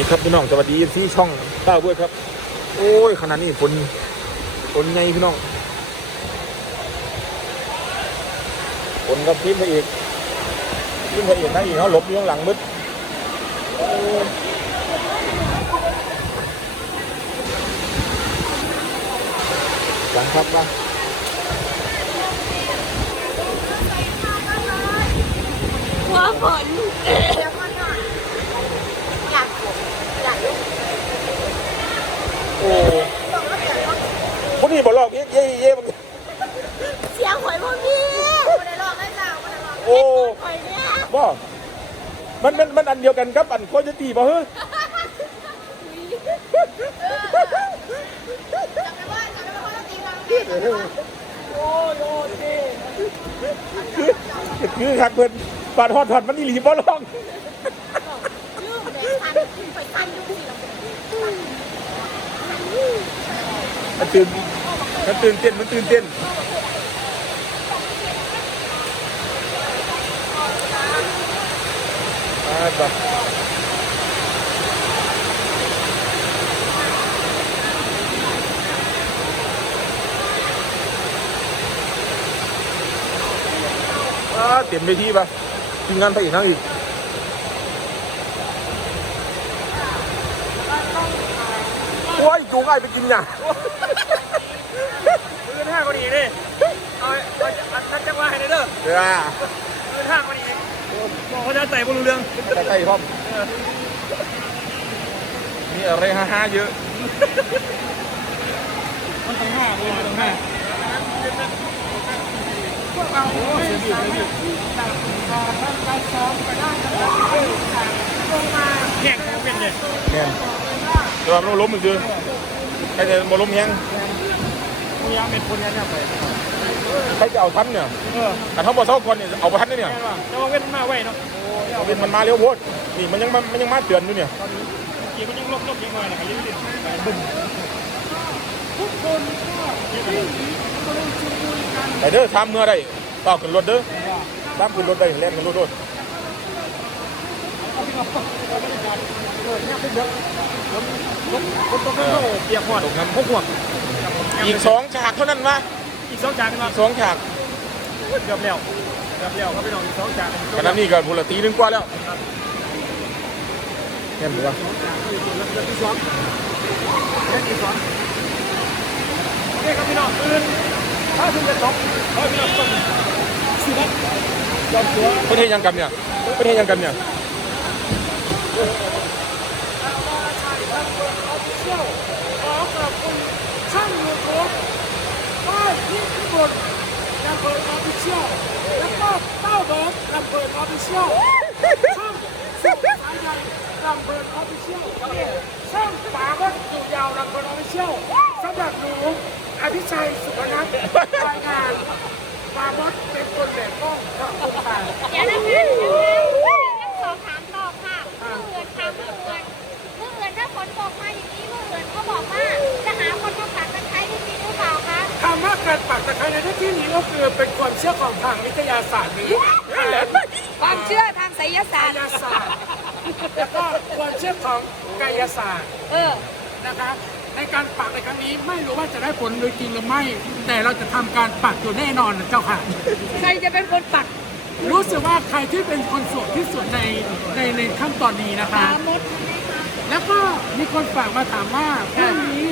ดีครับพี่น้องสวัสดีที่ช่องต้าเว้ยครับ โอ้ยขนาดนี้ฝนฝนไงพี่น้องฝนกับทีมพระเอกทีมพระเอกนั่งอีกเขาหลบอยู่ข้างหลังมืดหลังครับว่าหัวฝนเดี๋ยวก่อนหน่อยอยากอยากลูก โอ้ คนนี้บอกหลอกเย้เย้เย้มันเสียงหอยพวกนี้คนได้ลองได้จ้าคนได้ลองโอ้หอยเนี่ยบ่มันมันมันอันเดียวกันครับอันโคจะตีป่ะเฮ้ยจำได้ว่าจำได้ว่าเขาตีกันเนี่ยโอ้โหเท่คือคือหักเพิ่นปาดฮอดถอดมันนี่หลีบ่ลองลืมเลยทันไปทันยุ่งสิเรามันตื่น มันตื่นเต้นมันตื่นเต้นอาบ่อ่เต็มเวทีป่ะทีมงานไปอีกนั่งอีกโอ้ยจูงไอ้ไปกินเนี่ย มือห้าก็ดีเลยเอาเอาเอาทักจังหวะให้เด้อเดี๋ยวมือห้าก็ดีบอกเขาจะใส่บนเรื่องใกล้ๆพร้อมมีอะไรฮ่าๆเยอะ มันต้องห้าเลยมือต้องห้าแข่งเขาเป็นเลยเนี่ยเดี๋ยวมันล้มมันคือใครจะมาล้มแห้ง พยายามเป็นคนยันไปใครจะเอาทันเนี่ยเออแต่ถ้าบอสองคนเนี่ยเอาไปทันได้เนี่ยแค่ว่าจะมาเว้นมาไว้เนาะเอาเป็นมันมาเร็วโพดนี่มันยังมันยังมาเตือนอยู่เนี่ยกี่มันยังลบลบยังไงนะยังดิ้นบึ้มไปเด้อทำเมื่อได้ต่อขึ้นรถเด้อตามขึ้นรถได้แล่นขึ้นรถรถคนตัวก็เปียกหัวตรงนั้นพวกห่วง อีกสองฉากเท่านั้นวะอีกสองจานครับอีกสองฉากเกือบแล้วเกือบแล้วครับพี่น้องอีกสองจานขณะนี้ก็บุรตีหนึงกว่าแล้วเห็นไหมวะที่สองที่สองโอเคครับพี่น้องอื่นถ้าถึงจะตกเฮ้ยพี่น้องต้องสิครับยอมตัวประเทศยังกันเนี่ยประเทศยังกันเนี่ยขอขอบคุณช่างยูทูบป้าย ที่ขึ้นบนลำเบิร์ดออฟฟิเชียลแล้วก็เต้าเบิดลำเบิร์ดออฟฟิเชียลช่องสุดสายใหญ่ลำเบิร์ดออฟฟิเชียลช่องปาก็อยู่ยาวลำเบิร์ดออฟฟิเชียลสำหรับหนูอภิชัยสุวรรณัฐรายงานปาบดเป็นคนแบบกล้องขอบคุณค่ะเดี๋ยวนะคะเดี๋ยวนะคะขอถามต่อค่ะเมื่อเอือนค่ะเมื่อเอือนเมื่อเอือนถ้าฝนตกมาอย่างนี้เมื่อเอือนเขาบอกว่าจะหาคนมาปักตะไคร้ คะคำว่าการปักตะไคร้ในที่นี้ก็คือเป็นความเชื่อของทางวิทยาศาสตร์หรือความเชื่อทางไสยศาสตร์กายศาสตร์แล้วก็ความเชื่อของกายศาสตร์เออนะคะในการปักในครั้งนี้ไม่รู้ว่าจะได้ผลโดยจริงหรือไม่ แต่เราจะทำการปักอยู่แน่นอนนะเจ้าค่ะใครจะเป็นคนปัก รู้สึกว่าใครที่เป็นคนสวยที่สุดในในในขั้นตอนนี้นะคะปลามดแล้วก็มีคนฝากมาถามว่าพรุ่งนี้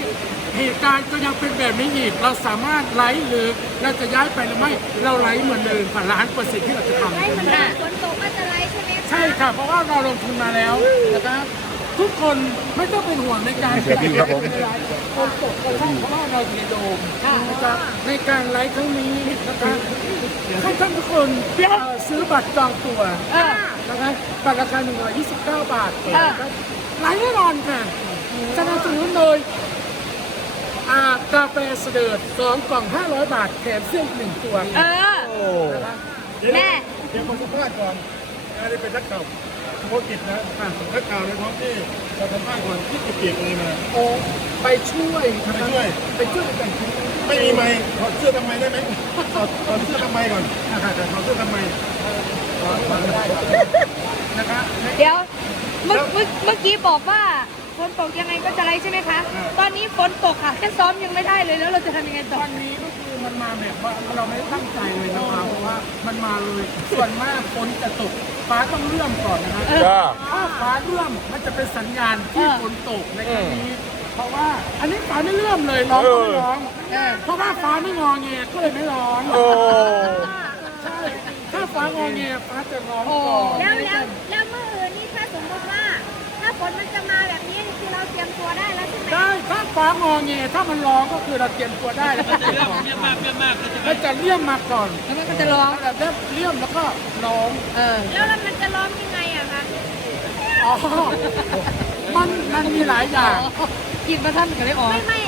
เหตุการณ์จะยังเป็นแบบนี้อีก เราสามารถไลฟ์หรือเราจะย้ายไปหรือไม่ เราไลฟ์เหมือนเดิมค่ะล้านเปอร์เซ็นต์ที่เราจะทำ ไล่เหมือนเดิมฝนตกก็จะไล่ใช่ไหมคะใช่ค่ะ เพราะว่าเราลงทุนมาแล้วนะครับทุกคนไม่ต้องเป็นห่วงในการจ่ายคนตกกระทั่งเพราะว่าเรามีโดมนะครับในการไลฟ์ครั้งนี้นะครับให้ท่านทุกคนเอ่อซื้อบัตรจองตั๋วเออนะครับบัตรราคา 129 บาทนะครับไลฟ์แน่นอนค่ะสนับสนุนโดย อ่ากาแฟเสดิร์ดสองกล่อง 500 บาทแถมเสื้ออีกหนึ่งตัวเออ โอ้นะครับแม่ เดี๋ยวผมสัมภาษณ์ก่อนอันนี้เป็นนักข่าวเฉพาะกิจนะอะนักข่าวในท้องที่เราสัมภาษณ์ก่อนที่เปียกๆเลยมา โอ้ไปช่วยไปช่วย ไปช่วยแต่งชุดไม่มีไม้ถอดเสื้อทำไมได้ไหมถอดถอดเสื้อทำไมก่อนอะถอดเสื้อทำไมถอดไม่ได้นะครับ เดี๋ยวเมื่อเมื่อเมื่อกี้บอกว่า ฝนตกยังไงก็จะไลฟ์ใช่ไหมคะ ตอนนี้ฝนตกค่ะแค่ซ้อมยังไม่ได้เลยแล้วเราจะทำยังไงต่อวันนี้ก็คือมันมาแบบว่าเราไม่ได้ตั้งใจเลยนะครับเพราะว่ามันมาเลยส่วนมากฝนจะตกฟ้าต้องเลื่อมก่อนนะครับจ้าถ้าฟ้าเลื่อมมันจะเป็นสัญญาณที่ฝนตกในครั้งนี้ เพราะว่าอันนี้ฟ้าไม่เลื่อมเลยร้องก็ไม่ร้องเพราะว่าฟ้าไม่งอแงก็เลยไม่ร้องโอ้ ใช่ถ้าฟ้างอแงฟ้าจะร้องก่อนแล้วแล้วแล้วเมื่ออื่นนี่ถ้าสมมติว่า ถ้าฝนมันจะมาแบบนี้คือเราเตรียมตัวได้แล้วใช่ไหมได้ถ้าฟ้างอแงถ้ามันร้องก็คือเราเตรียมตัวได้แล้วก็จะเลี่ยมเลี่ยมมากเลี่ยมมากก็จะเลี่ยมมาก่อนแล้วมันก็จะร้องแบบเลี่ยมแล้วก็ร้องเออแล้วแล้วมันจะร้องยังไงอะคะอ๋อมันมันมีหลายอย่างกินมาท่านกันได้ออกไม่ไม่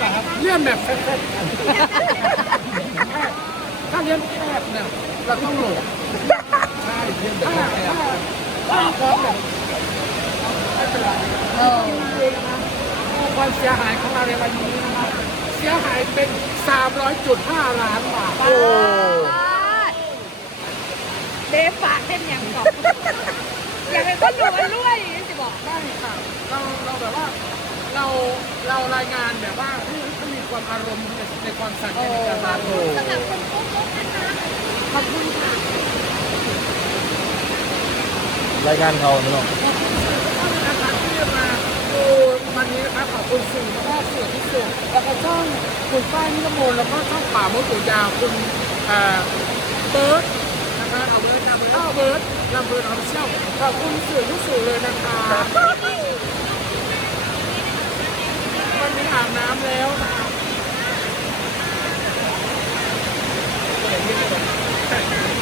จะเรื่องแบบเลี่ยมแบบแคบๆถ้าเลี่ยมแคบเนี่ยเราต้องหลบใช่เลี่ยมแบบแคบถ้าพร้อมแบบไม่เป็นไรความเสียหายของเราในวันนี้นะครับเสียหายเป็น 300.5 ล้านบาทโอ้เดฟฝากเป็นอย่างก่อนอย่ากให้คนดูมันรวยอย่างนี้สิบอก ได้ค่ะเราเราแบบว่าเรา เรารายงานแบบว่าให้ให้มีความอารมณ์ในในความสั่งในการรายงานสำหรับคุณปุ๊กลุ๊กนะคะขอบคุณค่ะรายงานเขาเนาะขอบคุณนะคะที่มาดูวันนี้นะครับขอบคุณสื่อแล้วก็สื่อที่สื่อแล้วก็ช่องคุณป้ายนิรมนต์แล้วก็ช่องป่ามุสุยาวคุณอ่าเบิร์ดนะคะเอาเบิร์ดนะเบิร์ดเอาเบิร์ดลำเบิร์ดออฟฟิเชียลขอบคุณสื่อทุกสื่อเลยนะคะวั นนี้อาบน้ำแล้วนะคะ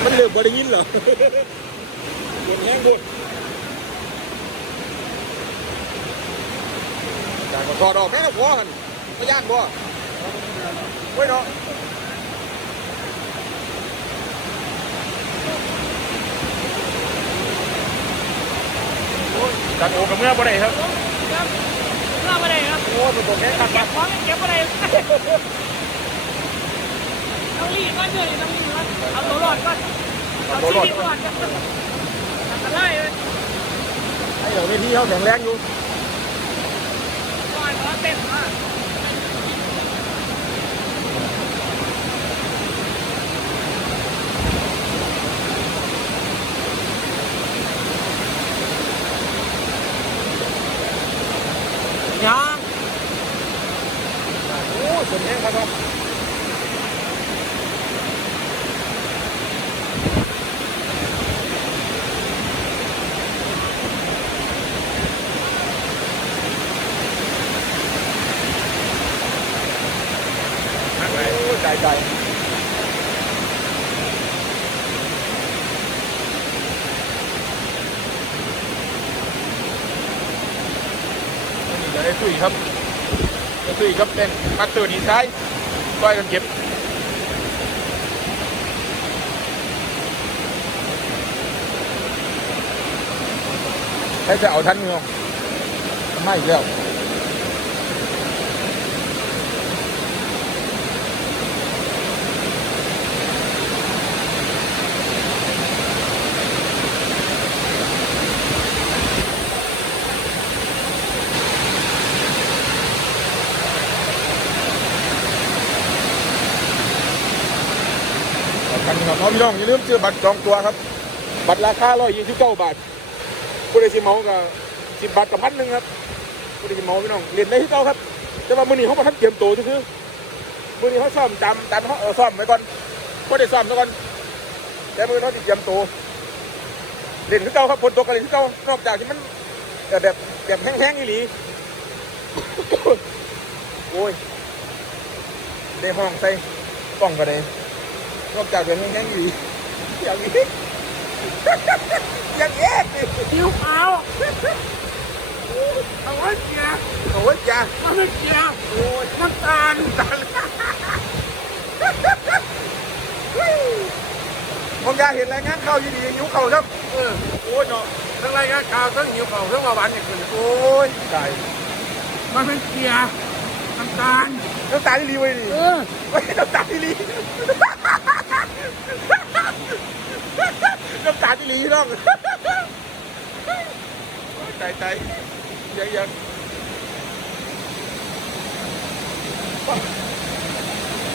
มันเหลือบได้ยินเหรอปวดแห้งปวดจากก็ถอดออกแค่หัวหันไม่ย่านบ่ไว้เนาะโอ้ยการโอกับเมื่อบ่ได้ครับ เล่าอะไรครับโอ้ยตัวแค่ขัดเก็บของเก็บอะไรต้องรีบก่อนเลยต้องรีบก่อนเอาตัวรอดก่อนเอาชีวิตก่อนจะไล่เลยให้เหล่านี้ที่เขาแข็งแรงอยู่ก่อนเขาเต็มอะยังโอ้ยตัวแห้งครับครับโอ้ยใจใจ นี่จะได้ตุ้ยครับได้ตุ้ยครับเป็นมัตเตอร์ดีไซน์ก้อยกันเก็บใครจะเอาทันเงาไม่แล้ว พี่น้องอย่าลืมซื้อบัตรจองตัวครับ บัตรราคา129บาทผู้ใดสิเมาก็10บาทกับพันหนึ่งครับผู้ใดสิเมาพี่น้องเรียนได้ที่เก่าครับ แต่ว่ามื้อนี้เขาบ่ทันเตรียมตัวซื่อมื้อนี้เขาซ้อมจำจำเขาเออซ้อมไว้ก่อนบ่ได้ซ้อมซะก่อนแต่มื้อนี้เขาสิเตรียมตัวเล่นคือเก่าครับฝนตกก็เล่นคือเก่านอกจากที่มันแบบแบบแห้งๆอีหลีโอ้ยได้ห้องใส่กล้องก็ได้ นอกจากจะแห้งๆอยู่อย่างนี้อย่างเอ๊ะนิ้วเท้าเอาไว้เกียร์โอ้ยจ้าเอาไว้เกียร์โอ้ยน้ำตาลตายมองยาเห็นรายงานเข้าอยู่ดีหิวเข่าครับเออโอ้ยเนาะทั้งรายการข่าวทั้งหิวเข่าทั้งว่าหวานอย่างอื่นโอ้ยตายมันเป็นเกียร์น้ำตาลน้ำตาลีไว้ดิเออไม่น้ำตาลีาดที่หลีพี่น้องใจใจยังยัง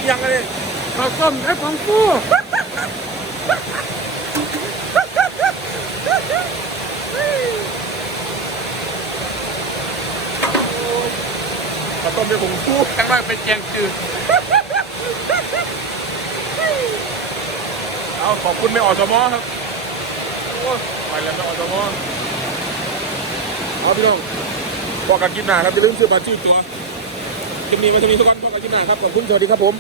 ยังไงข้าวต้มไอ้ของกูข้าวต้มเป็นผงฟูข้างล่างเป็นแกงจืด เอาขอบคุณไม่อสมอครับโอ้ไปแล้วไม่อสมอเอาพี่น้องบอกกันคลิปหน้าครับจะเพิ่งซื้อบัตรชื่อตัวคลิปนี้มาจะมีสกวันบอกกันคลิปหน้าครับขอบคุณสวัสดีครับผม